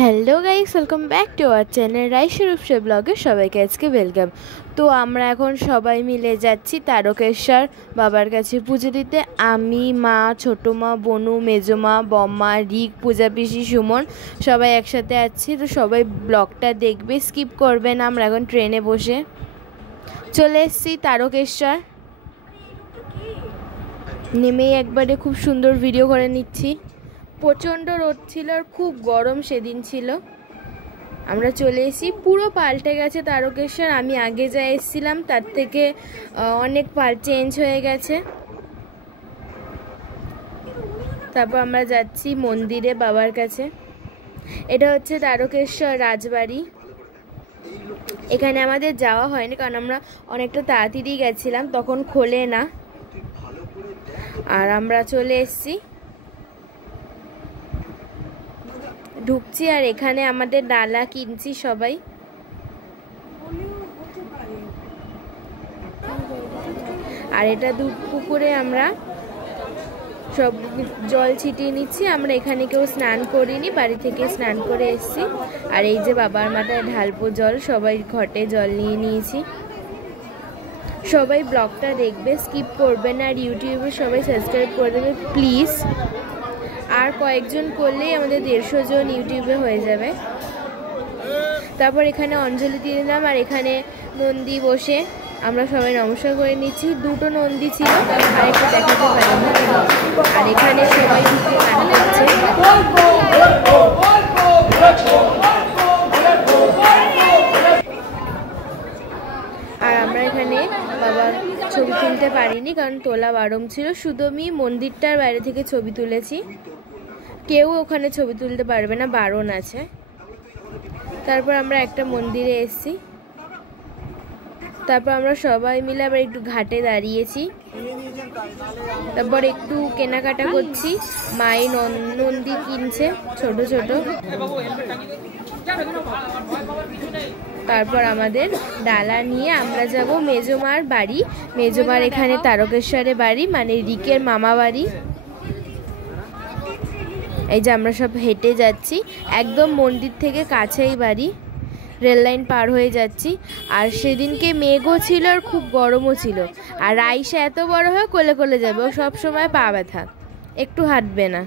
Hello guys, welcome back to our channel রাইসের উপসে ব্লগে সবাইকে আজকে ওয়েলকাম। তো আমরা এখন সবাই মিলে যাচ্ছি তারকেশ্বর বাবার কাছে পুজো দিতে। আমি, মা, ছোটো মা, বনু, মেজো মা, বম্মা, রিক, পূজা পিসি, সুমন সবাই একসাথে আছি। তো সবাই ব্লগটা দেখবে, স্কিপ করবে না। আমরা এখন ট্রেনে বসে চলে এসেছি তারকেশ্বর। নেমেই একবারে খুব সুন্দর ভিডিও করে নিচ্ছি। প্রচণ্ড রোদ ছিল আর খুব গরম সেদিন ছিল। আমরা চলে এসেছি, পুরো পাল্টে গেছে তারকেশ্বর। আমি আগে যা এসেছিলাম তার থেকে অনেক চেঞ্জ হয়ে গেছে। তারপর আমরা যাচ্ছি মন্দিরে বাবার কাছে। এটা হচ্ছে তারকেশ্বর রাজবাড়ি। এখানে আমাদের যাওয়া হয়নি কারণ আমরা অনেকটা তাড়াতাড়ি গেছিলাম, তখন খোলে না। আর আমরা চলে এসেছি, ঢুকছি। আর এখানে আমাদের ডালা কিনছি সবাই। আর এটা দুধ পুকুরে আমরা সব জল ছিটিয়ে নিচ্ছি। আমরা এখানে কেউ স্নান করিনি, বাড়ি থেকে স্নান করে এসেছি। আর এই যে বাবার মাথায় ঢালবো জল, সবাই ঘটে জল নিয়ে নিয়েছি। সবাই ব্লগটা দেখবে, স্কিপ করবে না। আর ইউটিউবে সবাই সাবস্ক্রাইব করে দেবে প্লিজ। আর কয়েকজন করলেই আমাদের 150 জন ইউটিউবে হয়ে যাবে। তারপর এখানে অঞ্জলি দিয়ে দিলাম। আর এখানে নন্দী বসে আমরা সবাই নমস্কার করে নিচ্ছি। দুটো নন্দী ছিল, আরেকটা দেখাতে পারিনি। আর এখানে সবাই ঢুকে গান গাইছে। আর আমরা এখানে বাবার ছবি তুলতে পারিনি কারণ তোলা বারণ ছিল। শুধু আমি মন্দিরটার বাইরে থেকে ছবি তুলেছি, কেউ ওখানে ছবি তুলতে পারবে না, বারণ আছে। তারপর আমরা একটা মন্দিরে এসেছি। তারপর আমরা সবাই মিলে আবার একটু ঘাটে দাঁড়িয়েছি। তারপর একটু কেনাকাটা করছি। মায়ের নন্দী কিনছে ছোট ছোট। তারপর আমাদের ডালা নিয়ে আমরা যাব মেজোমার বাড়ি। মেজোমার এখানে তারকেশ্বরে বাড়ি, মানে রিকের মামা বাড়ি। এই যে আমরা সব হেঁটে যাচ্ছি, একদম মন্দির থেকে কাছেই বাড়ি। রেল লাইন পার হয়ে যাচ্ছি। আর সেদিনকে মেঘও ছিল আর খুব গরমও ছিল। আর রাইসা এত বড় হয়ে কোলে কোলে যাবে, ও সবসময় পা ব্যথা, একটু হাঁটবে না।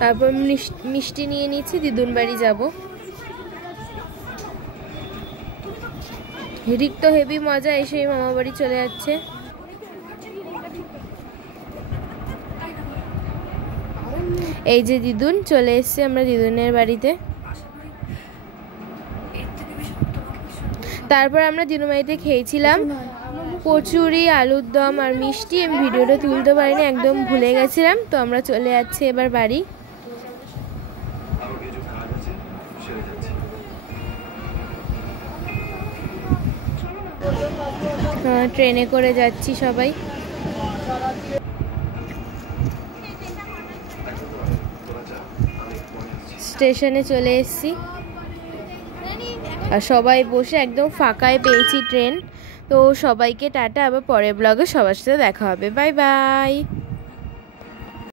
তারপর মিষ্টি নিয়ে নিচ্ছি, দিদুন বাড়ি যাব। রিক তো হেভি মজা, এসেই মামা বাড়ি চলে যাচ্ছে। এই যে দিদুন চলে এসছে, আমরা দিদুনের বাড়িতে। তারপর আমরা দিদুন বাড়িতে খেয়েছিলাম কচুরি, আলুর দম আর মিষ্টি। আমি ভিডিওটা তুলতে পারিনি, একদম ভুলে গেছিলাম। তো আমরা চলে যাচ্ছি এবার বাড়ি। ট্রেনে করে যাচ্ছি সবাই। স্টেশনে চলে এসেছি আর সবাই বসে একদম ফাঁকায় পেয়েছি ট্রেন। তো সবাইকে টাটা, আবার পরের ব্লগে সবার সাথে দেখা হবে। Bye bye.